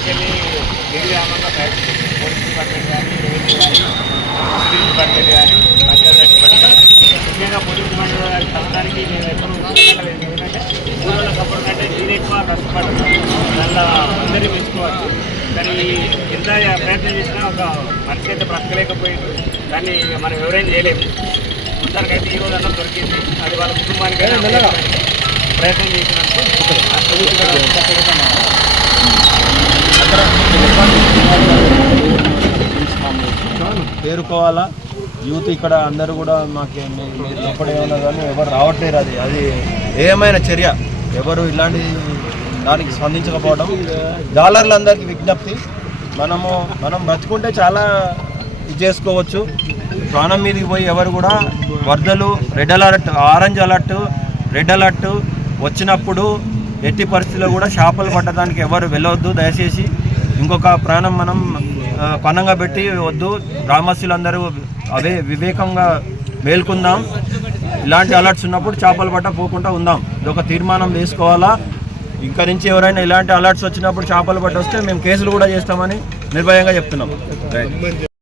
దగ్గరికి వెళ్ళి నిర్విరామంగా ప్రయత్నిస్తుంది. పోలీస్ డిపార్ట్మెంట్ కానీ, రెవెన్యూ కానీ, సివిల్ డిపార్ట్మెంట్ కానీ, పంచాయతీ డిపార్ట్మెంట్ కానీ, ముఖ్యంగా పోలీస్ డిపార్ట్మెంట్ కలవడానికి నేను ఎప్పుడు ఎందుకంటే ఊళ్ళో సపోర్ట్ కంటే నేను ఎక్కువ కష్టపడ్డాను. దానిలో అందరినీ మెచ్చుకోవచ్చు. కానీ ఎంత ప్రయత్నం చేసినా ఒక మనిషి అయితే బ్రతకలేకపోయింది. దాన్ని మనం ఎవరైనా చేయలేము. మొత్తానికైతే ఈ రోజు అన్నం దొరికింది. అది వాళ్ళ కుటుంబానికి ప్రయత్నం చేసినందుకు పేరుకోవాలా. యూత్ ఇక్కడ అందరూ కూడా మాకు లోపల ఏమన్నా కానీ ఎవరు రావట్లేరు. అది ఏమైనా చర్య ఎవరు ఇలాంటి దానికి స్పందించకపోవడం. జాలర్లందరికీ విజ్ఞప్తి, మనం బ్రతుకుంటే చాలా ఇది చేసుకోవచ్చు. ప్రాణం మీదకి పోయి ఎవరు కూడా వరదలు, red alert, orange alert, red alert వచ్చినప్పుడు ఎట్టి పరిస్థితుల్లో కూడా చేపలు పట్టడానికి ఎవరు వెళ్ళవద్దు. దయచేసి ఇంకొక ప్రాణం మనం పణంగా పెట్టి వద్దు. గ్రామస్తులందరూ అదే వివేకంగా మేల్కొందాం. ఇలాంటి అలర్ట్స్ ఉన్నప్పుడు చేపలు పట్ట పోకుండా ఉందాం. ఇదొక తీర్మానం చేసుకోవాలా. ఇంకా నుంచి ఎవరైనా ఇలాంటి అలర్ట్స్ వచ్చినప్పుడు చేపలు పట్ట వస్తే మేము కేసులు కూడా చేస్తామని నిర్భయంగా చెప్తున్నాం.